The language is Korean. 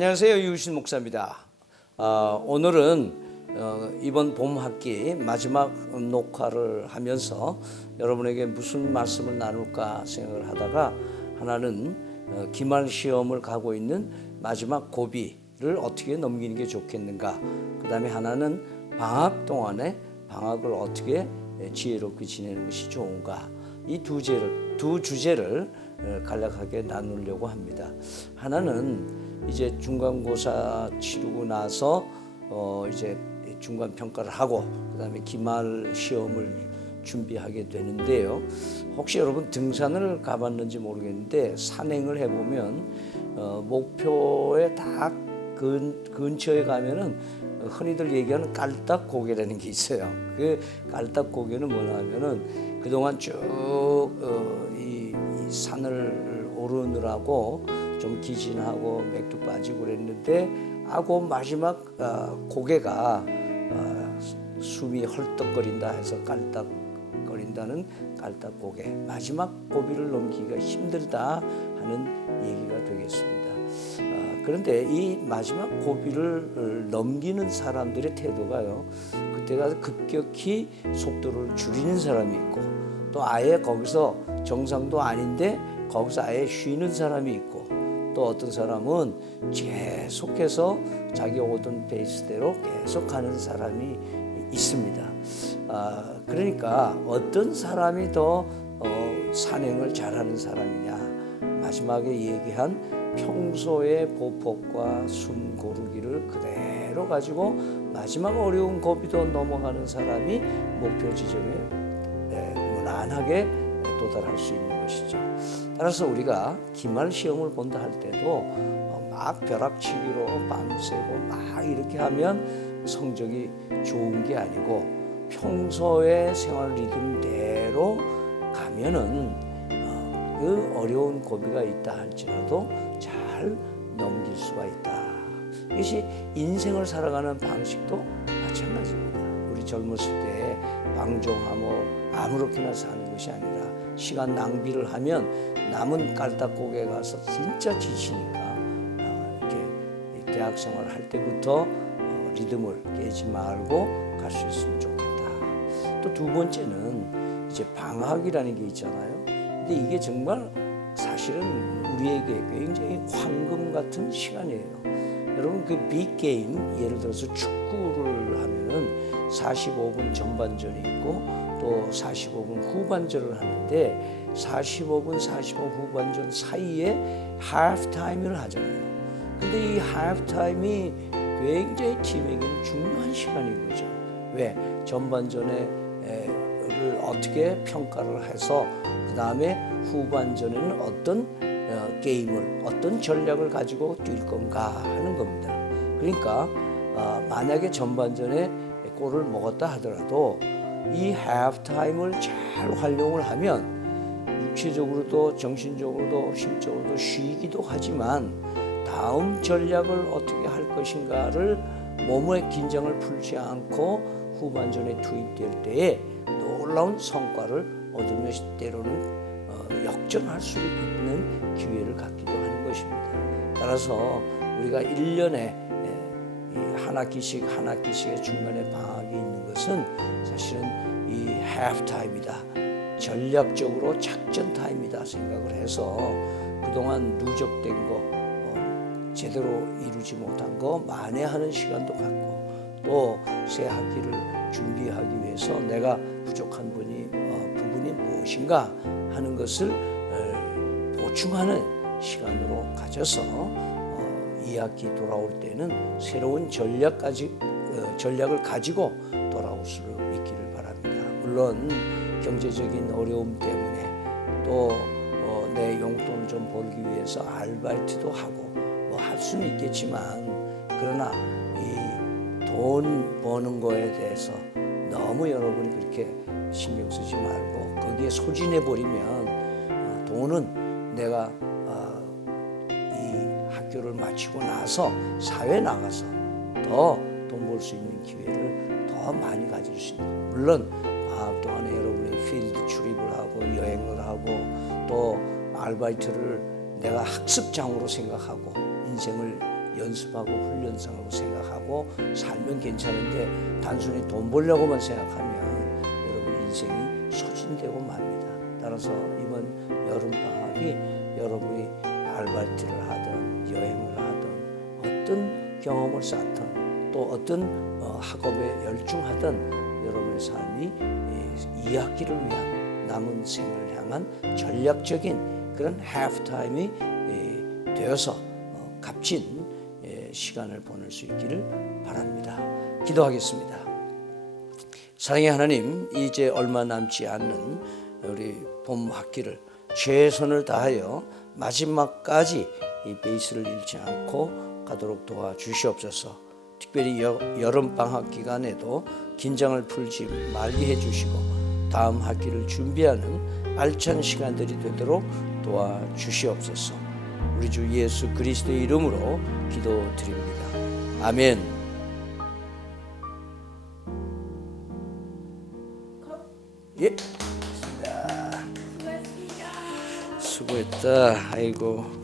안녕하세요 유신 목사입니다. 어, 오늘은 어, 이번 봄 학기 마지막 녹화를 하면서 여러분에게 무슨 말씀을 나눌까 생각을 하다가 하나는 어, 기말 시험을 가고 있는 마지막 고비를 어떻게 넘기는 게 좋겠는가. 그 다음에 하나는 방학 동안에 방학을 어떻게 지혜롭게 지내는 것이 좋은가. 이 두 주제를 두 주제를 어, 간략하게 나누려고 합니다. 하나는 이제 중간고사 치르고 나서 어 이제 중간 평가를 하고 그다음에 기말 시험을 준비하게 되는데요. 혹시 여러분 등산을 가봤는지 모르겠는데 산행을 해보면 어 목표에 다 근, 근처에 가면은 흔히들 얘기하는 깔딱고개라는 게 있어요. 그 깔딱고개는 뭐냐면은 그동안 쭉이 어, 산을 오르느라고 좀 기진하고 맥도 빠지고 그랬는데 아고 마지막 어, 고개가 어, 숨이 헐떡거린다 해서 깔딱거린다는 깔딱 고개 마지막 고비를 넘기기가 힘들다 하는 얘기가 되겠습니다. 아, 그런데 이 마지막 고비를 넘기는 사람들의 태도가요. 그때가 급격히 속도를 줄이는 사람이 있고 또 아예 거기서 정상도 아닌데 거기서 아예 쉬는 사람이 있고 또 어떤 사람은 계속해서 자기 오던 페이스대로 계속 가는 사람이 있습니다. 아, 그러니까 어떤 사람이 더 어, 산행을 잘하는 사람이냐 마지막에 얘기한 평소의 보폭과 숨 고르기를 그대로 가지고 마지막 어려운 고비도 넘어가는 사람이 목표 지점에 에, 무난하게 도달할 수 있는 것이죠. 따라서 우리가 기말 시험을 본다 할 때도 어, 막 벼락치기로 밤새고 막 이렇게 하면 성적이 좋은 게 아니고 평소의 생활 리듬대로 가면은 어, 그 어려운 고비가 있다 할지라도 잘 넘길 수가 있다. 이것이 인생을 살아가는 방식도 마찬가지입니다. 우리 젊었을 때 방종하고 아무렇게나 사는 것이 아니라 시간 낭비를 하면 남은 깔딱고개 가서 진짜 지치니까 어, 이렇게 대학 생활 할 때부터 어, 리듬을 깨지 말고 갈 수 있으면 좋겠다. 또 두 번째는 이제 방학이라는 게 있잖아요. 근데 이게 정말 사실은 우리에게 굉장히 황금 같은 시간이에요. 여러분 그 빅게임 예를 들어서 축구를 하면은 45분 전반전이 있고 또 45분 후반전을 하는데 45분 45분 후반전 사이에 하프타임을 하잖아요. 근데 이 하프타임이 굉장히 팀에게는 중요한 시간인 거죠. 왜? 전반전에 를 어떻게 평가를 해서 그 다음에 후반전에는 어떤 어, 게임을 어떤 전략을 가지고 뛸 건가 하는 겁니다. 그러니까 어, 만약에 전반전에 골을 먹었다 하더라도 이 하프타임을 잘 활용을 하면 육체적으로도 정신적으로도 심적으로도 쉬기도 하지만 다음 전략을 어떻게 할 것인가를 몸의 긴장을 풀지 않고 후반전에 투입될 때에 놀라운 성과를 얻으며 때로는 어, 역전할 수 있는 기회를 갖기도 하는 것입니다. 따라서 우리가 1년에 한 학기씩 한 학기씩의 중간에 방학이 있는 것은 사실은 이 하프타임이다. 전략적으로 작전 타임이다 생각을 해서 그동안 누적된 거 어, 제대로 이루지 못한 거 만회하는 시간도 갖고 또 새 학기를 준비하기 위해서 내가 부족한 분이 어, 부분이 무엇인가 하는 것을 어, 보충하는 시간으로 가져서 어, 이 학기 돌아올 때는 새로운 전략까지 어, 전략을 가지고 돌아올 수 있기를 바랍니다. 물론 경제적인 어려움 때문에 또 어, 내 용돈을 좀 벌기 위해서 아르바이트도 하고 뭐 할 수는 있겠지만 그러나 이 돈 버는 거에 대해서 너무 여러분이 그렇게 신경 쓰지 말고 거기에 소진해 버리면 어, 돈은 내가 어, 이 학교를 마치고 나서 사회 나가서 더 돈 벌 수 있는 기회를 더 많이 가질 수 있는 물론 방학 동안에 여러분이 필드 출입을 하고 여행을 하고 또 아르바이트를 내가 학습장으로 생각하고 인생을 연습하고 훈련생으로 생각하고 살면 괜찮은데 단순히 돈 벌려고만 생각하면 여러분 인생이 소진되고 맙니다. 따라서 이번 여름 방학이 여러분이 알바이트를 하든 여행을 하든 어떤 경험을 쌓든 또 어떤 어, 학업에 열중하든 여러분의 삶이 예, 이 학기를 위한 남은 생을 향한 전략적인 그런 하프타임이 예, 되어서 어, 값진 예, 시간을 보낼 수 있기를 바랍니다. 기도하겠습니다. 사랑의 하나님, 이제 얼마 남지 않는 우리 봄 학기를 최선을 다하여 마지막까지 이 베이스를 잃지 않고 가도록 도와주시옵소서. 특별히 여, 여름 방학 기간에도 긴장을 풀지 말게 해주시고 다음 학기를 준비하는 알찬 시간들이 되도록 도와주시옵소서. 우리 주 예수 그리스도의 이름으로 기도드립니다. 아멘. 예. 수고했다. 아이고.